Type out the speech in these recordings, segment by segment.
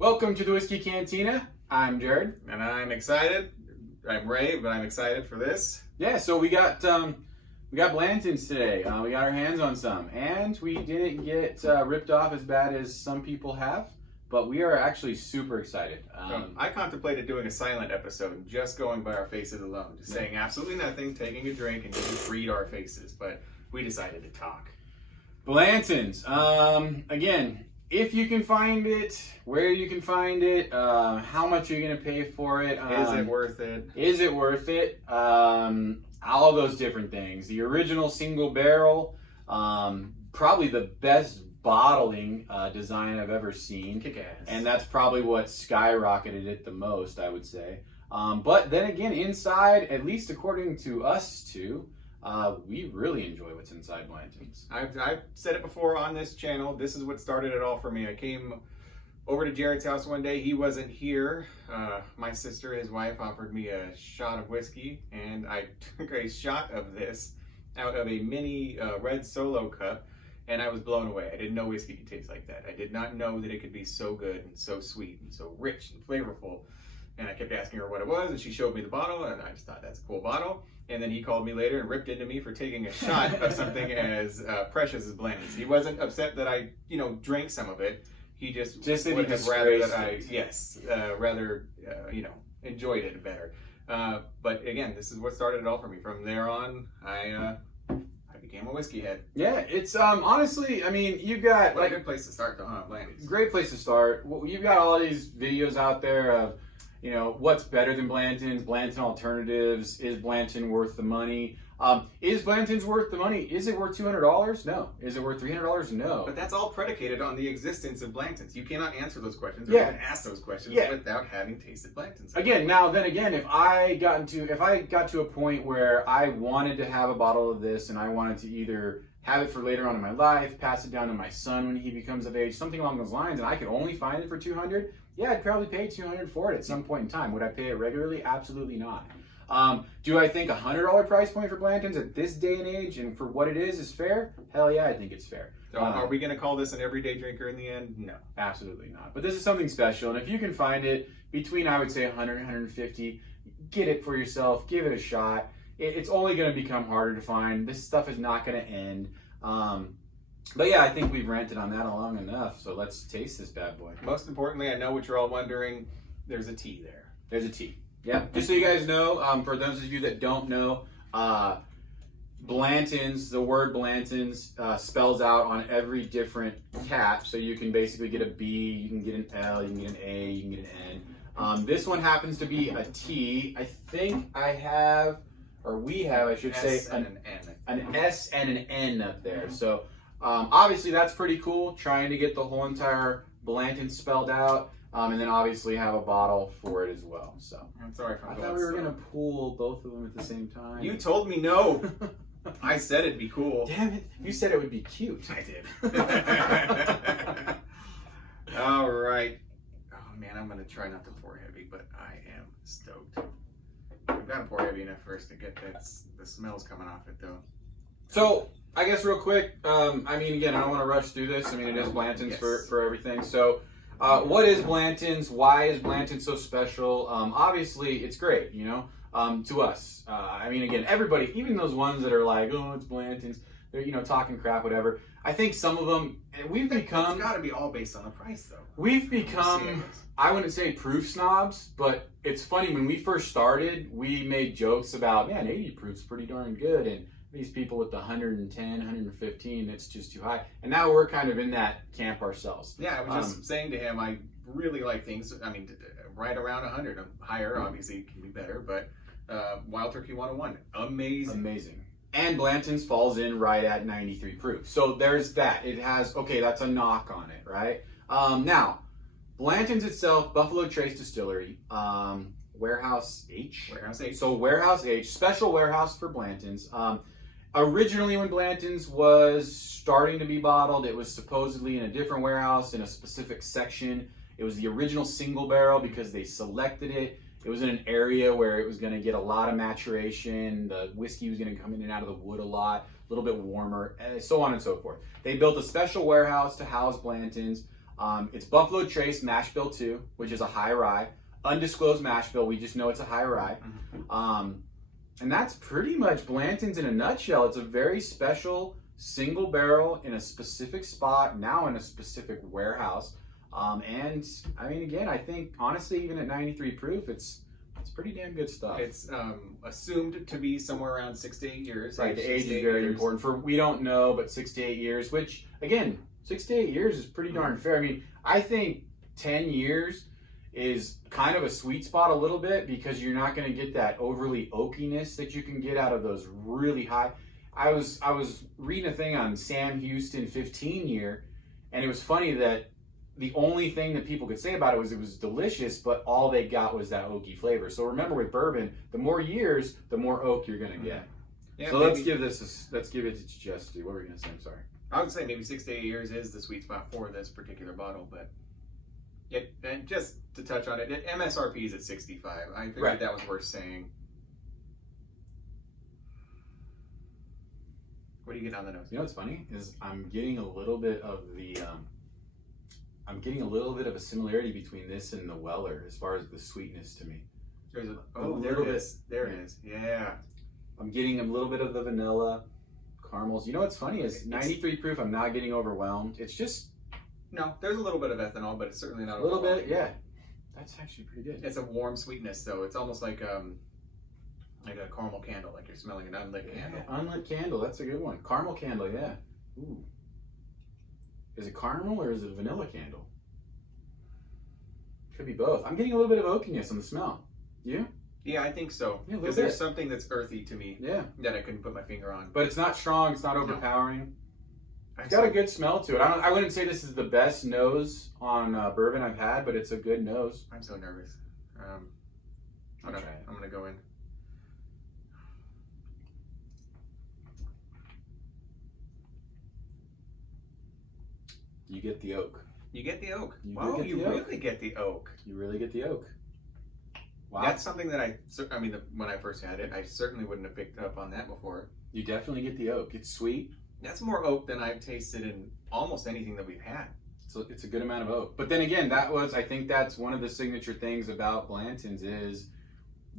Welcome to the Whiskey Cantina. I'm Jared. And I'm excited. I'm Ray, but I'm excited for this. Yeah, so we got Blantons today. We got our hands on some, and we didn't get ripped off as bad as some people have, but we are actually super excited. I contemplated doing a silent episode, just going by our faces alone, just saying absolutely nothing, taking a drink, and just read our faces, but we decided to talk. Blantons. Again, if you can find it, where you can find it, how much you're going to pay for it. Is it worth it? Is it worth it? All those different things. The original single barrel, probably the best bottling design I've ever seen. Kick-ass. And that's probably what skyrocketed it the most, I would say. But then again, inside, at least according to us two, we really enjoy what's inside Blanton's. I've said it before on this channel. This is what started it all for me. I came over to Jared's house one day. He wasn't here. My sister, his wife, offered me a shot of whiskey, and I took a shot of this out of a mini red Solo cup, and I was blown away. I didn't know whiskey could taste like that. I did not know that it could be so good and so sweet and so rich and flavorful. And I kept asking her what it was, and she showed me the bottle, and I just thought, that's a cool bottle. And then he called me later and ripped into me for taking a shot of something as precious as Blanton's. He wasn't upset that I, drank some of it. He just would have rather that I, enjoyed it better. But again, this is what started it all for me. From there on, I became a whiskey head. Yeah, it's honestly, I mean, you've got a good place to start, though, huh? Blanton's. Great place to start. Well, you've got all these videos out there of, what's better than Blanton's, Blanton alternatives, is Blanton worth the money? Is Blanton's worth the money? Is it worth $200? No. Is it worth $300? No. But that's all predicated on the existence of Blanton's. You cannot answer those questions or Yeah. even ask those questions Yeah. without having tasted Blanton's. Again, if I got to a point where I wanted to have a bottle of this and I wanted to either have it for later on in my life, pass it down to my son when he becomes of age, something along those lines, and I could only find it for $200, yeah, I'd probably pay $200 for it at some point in time. Would I pay it regularly? Absolutely not. Do I think a $100 price point for Blanton's at this day and age and for what it is fair? Hell yeah, I think it's fair. So are we going to call this an everyday drinker in the end? No. Absolutely not. But this is something special, and if you can find it between, I would say, 100 and 150, get it for yourself, give it a shot. It's only going to become harder to find. This stuff is not going to end. But yeah, I think we've ranted on that long enough, so let's taste this bad boy. Most importantly, I know what you're all wondering, there's a T there. There's a T. Yeah, just so you guys know, for those of you that don't know, Blanton's, the word Blanton's spells out on every different cap, so you can basically get a B, you can get an L, you can get an A, you can get an N. This one happens to be a T. I think I have, or we have, I should say, an S and an N up there. So obviously that's pretty cool, trying to get the whole entire Blanton spelled out. And then obviously have a bottle for it as well. So I'm sorry if I'm I thought we were gonna pool both of them at the same time. You told me no. I said it'd be cool. Damn it! You said it would be cute. I did. All right. Oh man, I'm gonna try not to pour heavy, but I am stoked. I've got to pour heavy enough first to get the smells coming off it though. So I guess real quick. Again, I don't want to rush through this. It is Blanton's for everything. So. What is Blanton's? Why is Blanton so special? Obviously, it's great, to us. Again, everybody, even those ones that are like, oh, it's Blanton's, they're, talking crap, whatever. I think some of them, we've become... It's got to be all based on the price, though. We've become, I wouldn't say proof snobs, but it's funny, when we first started, we made jokes about, man, 80 proof's pretty darn good, and these people with the 110, 115, it's just too high. And now we're kind of in that camp ourselves. Yeah, I was just saying to him, I really like things, right around 100. Higher, obviously, can be better, but Wild Turkey 101, amazing. And Blanton's falls in right at 93 proof. So there's that. It has, that's a knock on it, right? Now, Blanton's itself, Buffalo Trace Distillery, Warehouse H. So Warehouse H, special warehouse for Blanton's. Originally, when Blanton's was starting to be bottled, it was supposedly in a different warehouse in a specific section. It was the original single barrel because they selected it. It was in an area where it was going to get a lot of maturation. The whiskey was going to come in and out of the wood a lot. little bit warmer, and so on and so forth. They built a special warehouse to house Blanton's. It's Buffalo Trace Mash Bill 2, which is a high rye. Undisclosed mash bill, we just know it's a high rye. And that's pretty much Blanton's in a nutshell. It's a very special single barrel in a specific spot, now in a specific warehouse. And I mean, again, I think honestly, even at 93 proof, it's pretty damn good stuff. It's assumed to be somewhere around 6 to 8 years. Right, the age is very important. For we don't know, but 6 to 8 years, which again, 6 to 8 years is pretty darn fair. I mean, I think 10 years is kind of a sweet spot a little bit, because you're not going to get that overly oakiness that you can get out of those really high. I was reading a thing on Sam Houston 15 year, and it was funny that the only thing that people could say about it was delicious, but all they got was that oaky flavor. So remember, with bourbon, the more years, the more oak you're going to get. Yeah, so let's give it its just due. What were you going to say? I'm sorry. I would say maybe 6 to 8 years is the sweet spot for this particular bottle, but and just to touch on it, MSRP is at 65. I figured that was worth saying. What do you get on the nose? You know what's funny is I'm getting a little bit of a similarity between this and the Weller as far as the sweetness to me. There it is. There it is. Yeah. I'm getting a little bit of the vanilla caramels. You know what's funny is 93 proof. I'm not getting overwhelmed. It's just no. There's a little bit of ethanol, but it's certainly not a little bit. Yeah, that's actually pretty good. It's a warm sweetness, though. It's almost like a caramel candle, like you're smelling an unlit candle. Unlit candle. That's a good one. Caramel candle. Yeah. Ooh. Is it caramel or is it a vanilla candle? Could be both. I'm getting a little bit of oakiness on the smell. You? Yeah, I think so. Because there's something that's earthy to me. Yeah. That I couldn't put my finger on. But it's not strong. It's not overpowering. It's got a good smell to it. I wouldn't say this is the best nose on bourbon I've had, but it's a good nose. I'm so nervous. I'm gonna go in. You get the oak. You get the oak. Wow, you really get the oak. You really get the oak. Wow. That's something that when I first had it, I certainly wouldn't have picked up on that before. You definitely get the oak. It's sweet. That's more oak than I've tasted in almost anything that we've had. So it's a good amount of oak. But then again, I think that's one of the signature things about Blanton's is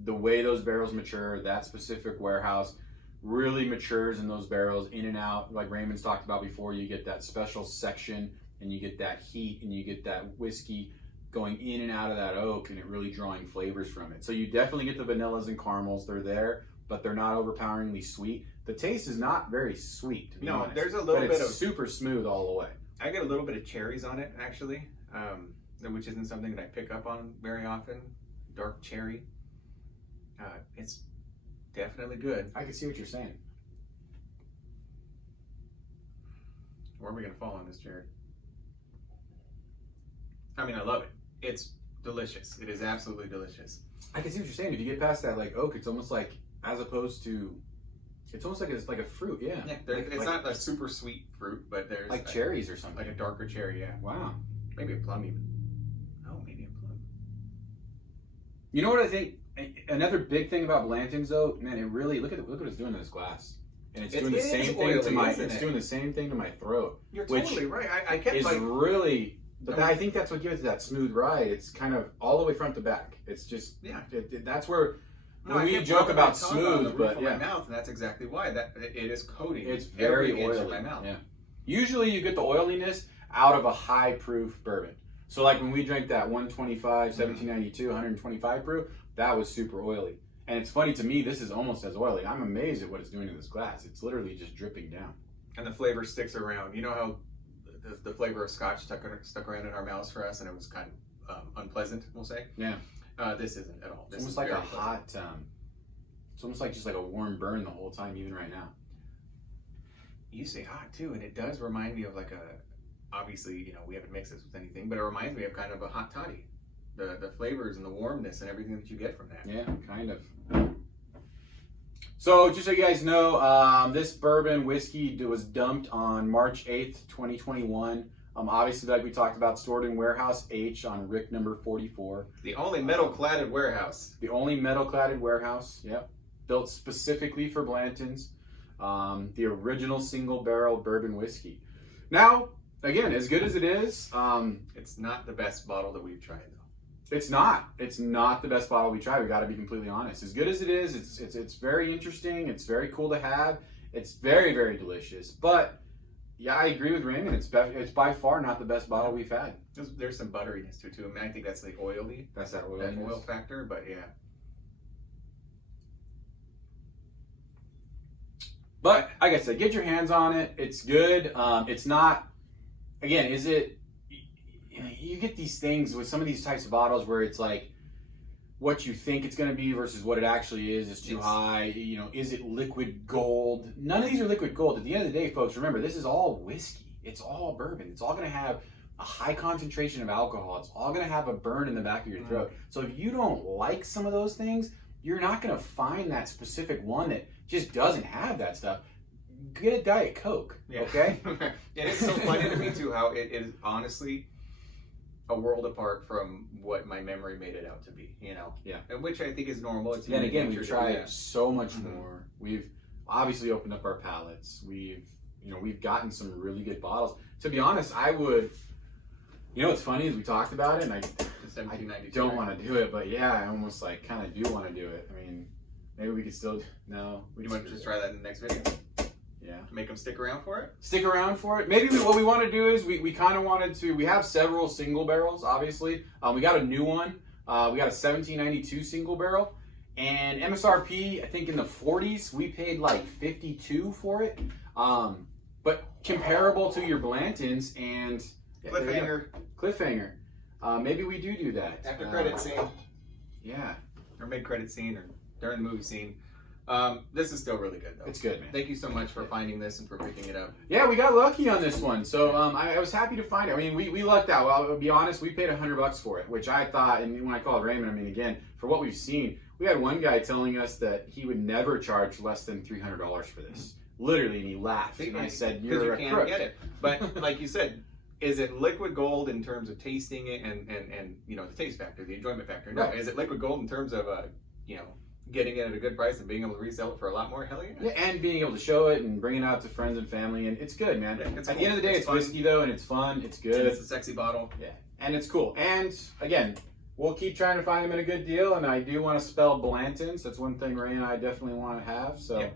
the way those barrels mature. That specific warehouse really matures in those barrels, in and out. Like Raymond's talked about before, you get that special section and you get that heat and you get that whiskey going in and out of that oak, and it really drawing flavors from it. So you definitely get the vanillas and caramels. They're there, but they're not overpoweringly sweet. The taste is not very sweet, to be honest. There's a little bit of super smooth all the way. I get a little bit of cherries on it, actually, which isn't something that I pick up on very often. Dark cherry. It's definitely good. I can see what you're saying. Where are we going to fall on this, Jared? I mean, I love it. It's delicious. It is absolutely delicious. I can see what you're saying. If you get past that like oak, it's almost like, as opposed to, it's almost like it's like a fruit, yeah. It's not a super sweet fruit, but there's like cherries or something. Like a darker cherry, yeah. Wow. Maybe a plum even. Oh, maybe a plum. You know what I think? Another big thing about Blanton's, though, man, it really look what it's doing to this glass, and it's doing the same thing to my. It's doing the same thing to my throat. You're totally right. I kept is really. But I think that's what gives it that smooth ride. It's kind of all the way front to back. It's just that's where we joke about smooth, but my mouth, and that's exactly why it is coating. It's very oily in my mouth. Yeah. Usually you get the oiliness out of a high proof bourbon. So like when we drank that 125, 1792, 125 proof, that was super oily. And it's funny to me, this is almost as oily. I'm amazed at what it's doing in this glass. It's literally just dripping down. And the flavor sticks around. You know how the flavor of scotch stuck around in our mouths for us, and it was kind of unpleasant, we'll say. Yeah. This isn't at all. It's almost like a hot, it's almost like just like a warm burn the whole time, even right now. You say hot too, and it does remind me of like obviously, you know, we haven't mixed this with anything, but it reminds me of kind of a hot toddy. The flavors and the warmness and everything that you get from that. Yeah, kind of. So just so you guys know, this bourbon whiskey was dumped on March 8th, 2021. Obviously, like we talked about, stored in Warehouse H on Rick number 44. The only metal-cladded warehouse. The only metal-cladded warehouse, yep. Built specifically for Blanton's. The original single barrel bourbon whiskey. Now, again, as good as it is, it's not the best bottle that we've tried, though. it's not. It's not the best bottle we tried. We got to be completely honest. As good as it is, it's very interesting. It's very cool to have. It's very, very delicious. But yeah, I agree with Raymond. It's by far not the best bottle we've had. There's some butteriness to it too. I mean, I think that's the oily. That's that That oil factor, but yeah. But like I said, get your hands on it. It's good. It's not. Again, is it? You get these things with some of these types of bottles where it's like what you think it's going to be versus what it actually is too high. You know, is it liquid gold? None of these are liquid gold. At the end of the day, folks, remember, this is all whiskey. It's all bourbon. It's all going to have a high concentration of alcohol. It's all going to have a burn in the back of your throat. So if you don't like some of those things, you're not going to find that specific one that just doesn't have that stuff. Get a Diet Coke, okay? And it's so funny to me too how it is honestly a world apart from what my memory made it out to be, you know? Yeah. And which I think is normal. It's and again, we've tried that. so much more. We've obviously opened up our palates. We've gotten some really good bottles. To be honest, I would, what's funny is we talked about it and I don't want to do it, but yeah, I almost like kind of do want to do it. I mean, maybe we could still, no. We want to just try that in the next video? Yeah. Make them stick around for it? Stick around for it. Maybe what we want to do is we kind of wanted to, we have several single barrels, obviously. We got a new one. We got a 1792 single barrel. And MSRP, I think in the 40s, we paid like 52 for it. But comparable to your Blantons and... Cliffhanger. Maybe we do that. After credit scene. Yeah. Or mid-credit scene or during the movie scene. This is still really good, though. It's good, man. Thank you so much for finding this and for picking it up. Yeah, we got lucky on this one. So I was happy to find it. I mean, we lucked out. Well, I'll be honest, we paid $100 for it, which I thought, and when I called Raymond, I mean, again, for what we've seen, we had one guy telling us that he would never charge less than $300 for this. Literally, and he laughed. And I said, you're a crook. Get it. But like you said, is it liquid gold in terms of tasting it and the taste factor, the enjoyment factor? No. Right. Is it liquid gold in terms of, getting it at a good price and being able to resell it for a lot more? Hell yeah. Yeah, and being able to show it and bring it out to friends and family, and it's good, man. Yeah, at the end of the day, it's whiskey though, and it's fun. It's good. And it's a sexy bottle. Yeah, and it's cool. And again, we'll keep trying to find them at a good deal. And I do want to spell Blantons. That's one thing Ray and I definitely want to have. So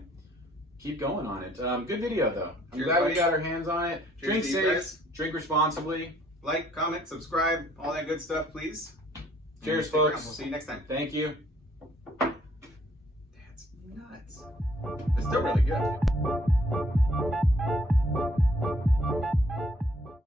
keep going on it. Good video though. I'm glad we got our hands on it. Drink safe. Drink responsibly. Like, comment, subscribe, all that good stuff, please. Cheers, folks. We'll see you next time. Thank you. It's still really good.